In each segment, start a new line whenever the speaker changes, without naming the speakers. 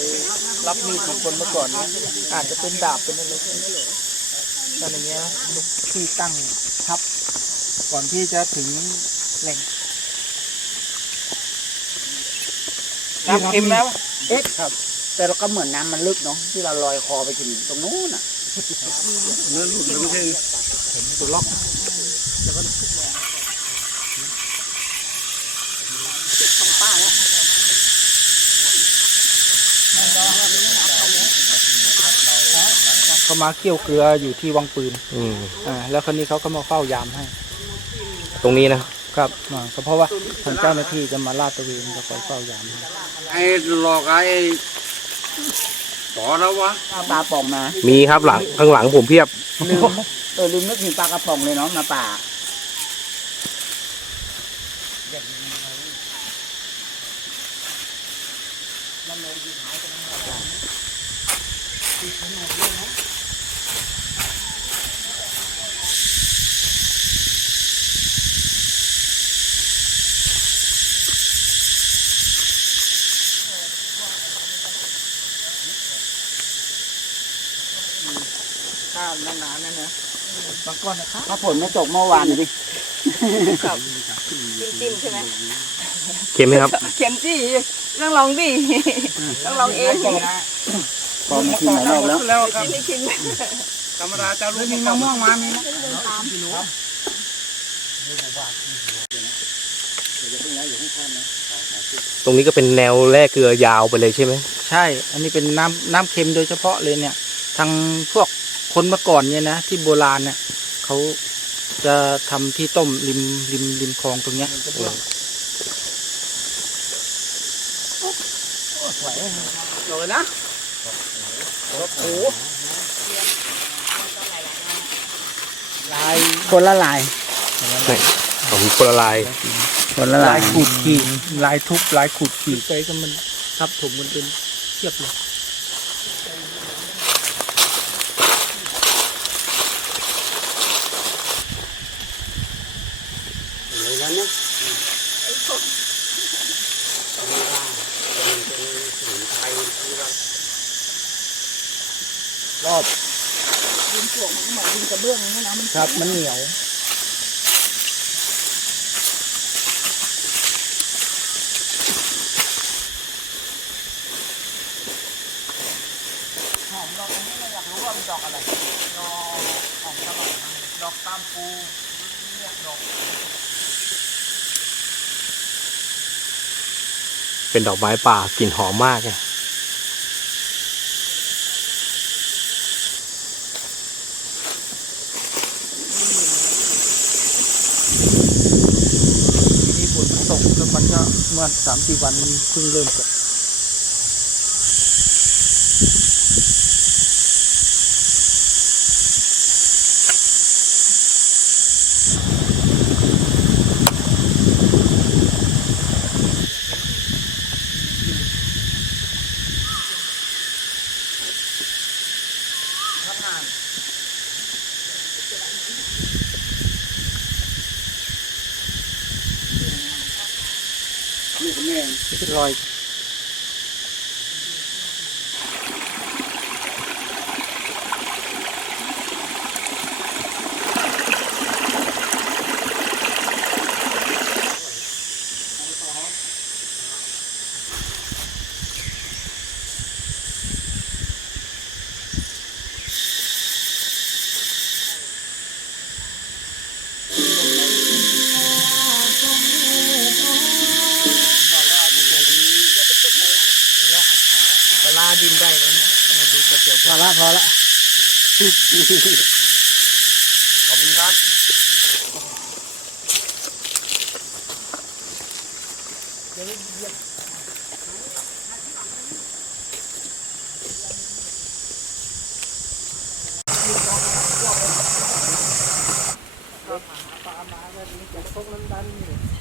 อยรับมีดของคนเมื่อก่อนเนี่ยอาจจะเป็นดาบเป็นอะไรนั่นอย่างเงี้ยลูกที่ตั้งทับ ก่อนที่จะถึงแหล่ง
น้ำเค็มแล้ว
เอ๊ะครับ แต่เราก็เหมือนน้ำมันลึกเนาะที่เราลอยคอไปถึงตรงนู้นอะ
เนื้อหลุดแล้วไม่ใช่
ตัวล็อก เขามาเกี่ยวเกลืออยู่ที่วังปืน
อืม
อ่าแล้วคนนี้เขาก็มาเฝ้ายามให้
ตรงนี้นะ
ครับอ่าก็เพราะว่าทางเจ้าหน้าที่จะมาลาดตระเวนก็คอยเฝ้ายามให้
ไอ้หลอกไอ้ต่อแล้ววะ
เอาปลาป่องมา
มีครับหลังข้างหลังผมเพียบ
ลืมเออลืมนึกถึงปลากระป๋องเลยเนาะมาป่า
ข้าวหนาๆนั่นนะบางก้อนนะครับ
ถ้าฝนไม่ตกเมื่อวานนี่ดิ
จิ้มๆใช่ไหม
เค็มไหมครับ
เข็มจี้ต้องลองดิต้องลองเอง
พอมากินหลายรอบแล้ว
แล้วครับ
ไม่ชิม
ธรรมดาจะรู้
มีมะม่วงมามีนะ
ตรงนี้ก็เป็นแนวแร่เกลือยาวไปเลยใช่ไหม
ใช่ อันนี้เป็นน้ำน้ำเค็มโดยเฉพาะเลยเนี่ย ทางพวก คนเมื่อก่อนเนี่ยนะที่โบราณเนี่ยเขาจะทำที่ต้มริมริมริมคลองตรงเนี้ย
เลยนะ
ลาย
คนละลาย
ผมคนละลาย
คนละลา
ลายยขูดขีดลายทุบลายขูดขีดไปก็มันทับถมมันเป็นเทียบเลย รอบดินปลวกมันก็เหมือนดินกระเบื้องนี่นะมันครับ มันเหนียว หอมดอกอันนี้เราอยากรู้ว่ามันดอกอะไร ดอกของตลอดดอกตามปูเรียกดอก
เป็นดอกไม้ป่ากลิ่นหอมมากเนี่ย
ทีนี้ฝนมันตกแล้วมันก็ เมื่อสามสี่วันมันเพิ่งเริ่มเกิ
ด ก็แม่ง
เป็นรอย ลาดินได้แล้วนะมาดูกระเจียว
พอละพอละ
ขอบคุณครับ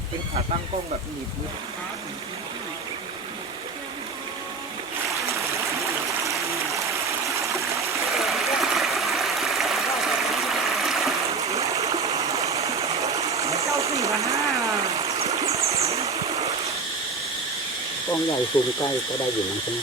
เป็นขาตั้งกล้องแบบหนีบมือ
กล้องใหญ่ซูมใกล้ก็ได้อยู่นะใช่ไหม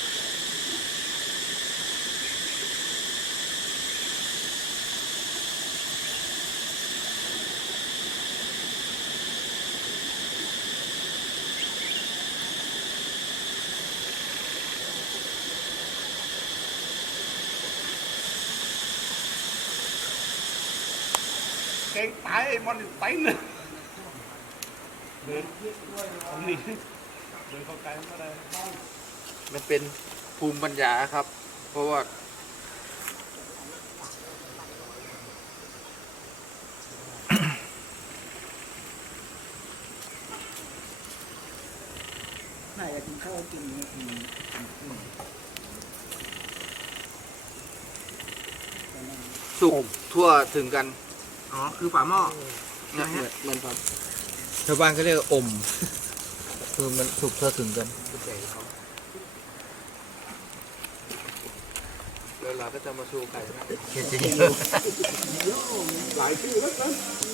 เก่งตายไอ้มอนไปเลย เดินผมนี่เดินเข้าไกลไม่ได้
มันเป็นภูมิปัญญาครับ เพราะว่า
น่าจะกินข้าวกินกิน
สุกทั่วถึงกัน
อ๋อ คือฝาหม้อ
เนี่ยเหมือนเหมือนครับ ชาวบ้านเขาเรียกว่าอม คือมันสุกทั่วถึงกัน แล้วเราก็จะมาชูไก่นะ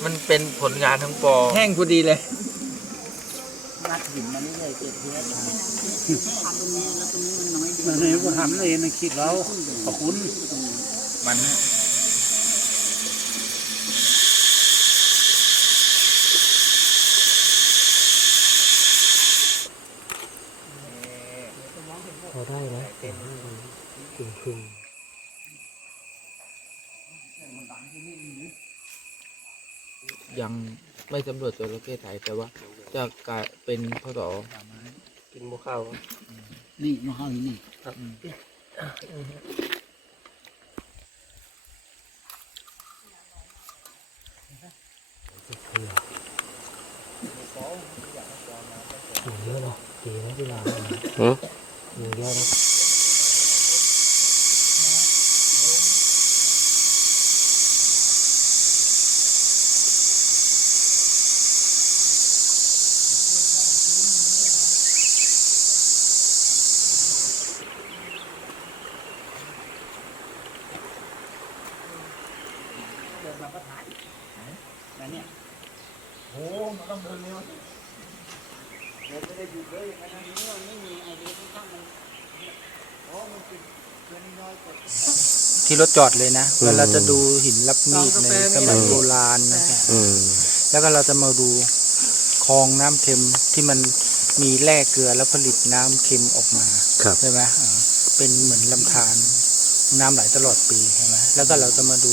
มันเป็นผลงานทั้งปอ แห้งพอดีเลย
รัดหินมาเรื่อยๆเกิดเพื่อทำตรงนี้แล้วตรงนี้มันน้อย
มันเลยว่าทำเลยมันคิดแล้วขอบคุณ
มัน
พอได้นะค รึ่งครึ่ง
ยังไม่สำรวจตัวประเทศไทยแต่ว่า จะกลายเป็นพศ
กินหมูข้าว
นี่มาเข้านี่
หมูเยอะเนาะดีนะที่ร้านหมูเยอะนะ
แล้วเนี่ย
โอ้มัน ต้องเดินเร็ว
เดี๋ยวไม่ได้หยุดเลยขณะนี้มันไม่มีไอเดียที่ข้างมันโอ้มันเป็นเพื่อนน้อยกว่า
ที่รถจอดเลยนะเวลาจะดูหินรับมีดในสมัยโบราณนะครับ
อืม
แล้วก็เราจะมาดูคลองน้ำเค็มที่มันมีแร่เกลือแล้วผลิตน้ำเค็มออกมา
ครับ
ใช่ไหมอ่าเป็นเหมือนลำธารน้ำไหลตลอดปีใช่ไหมแล้วก็เราจะมาดู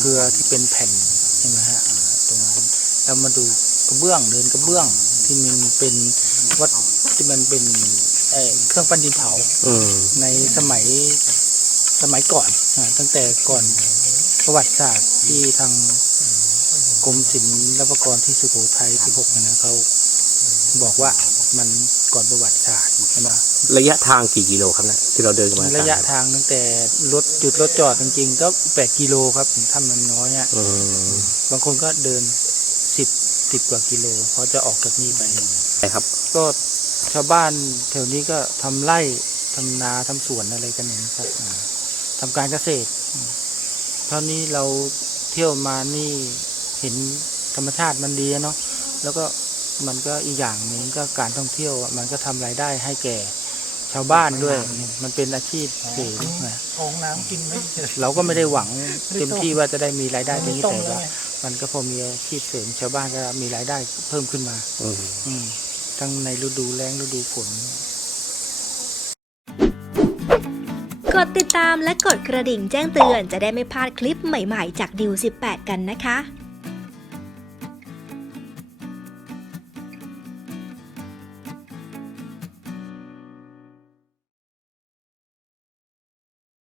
เกลือที่เป็นแผ่นใช่ไหมฮะอ่าตรงนั้นแล้วมาดู กระเบื้องเดินกระเบื้อง ที่มันเป็นวัดที่มันเป็นเอ่อเครื่องปั้นดินเผา
อืม
ในสมัยสมัยก่อนอ่าตั้งแต่ก่อนประวัติศาสตร์ที่ทางกรมศิลปากรที่สุโขทัยที่หกนะเขาบอกว่ามันก่อนประวัติศาสตร์ใช่ไหม
ระยะทางกี่กิโลครับเนี่ยที่เราเดินมา
ระยะทางตั้งแต่รถจุดรถจอดจริงๆก็แปดกิโลครับถึงถ้ำน้ำน้อยอะ
อืม
บางคนก็เดิน สิบสิบกว่ากิโลเพราะจะออกจากนี่ไป
ใช่ครับ
ก็ชาวบ้านแถวนี้ก็ทำไร่ทำนาทำสวนอะไรกันอย่างนี้ครับอ่าทำการเกษตรอืมเท่านี้เราเที่ยวมานี่เห็นธรรมชาติมันดีอะเนาะแล้วก็มันก็อีกอย่างหนึ่งก็การท่องเที่ยวอะมันก็ทำรายได้ให้แก่ ชาวบ้านด้วย มันเป็นอาชีพเสริมนะ
ของน้ำกินไม่
เราก็ไม่ได้หวังเต็มที่ว่าจะได้มีรายได้ตรงนี้แต่ว่ามันก็พอมีอาชีพเสริมชาวบ้านก็มีรายได้เพิ่มขึ้นมา
อืม
อืมทั้งในฤดูแล้งฤดูฝน
กดติดตามและกดกระดิ่งแจ้งเตือนจะได้ไม่พลาดคลิปใหม่ๆ จากดิว18 กันนะคะ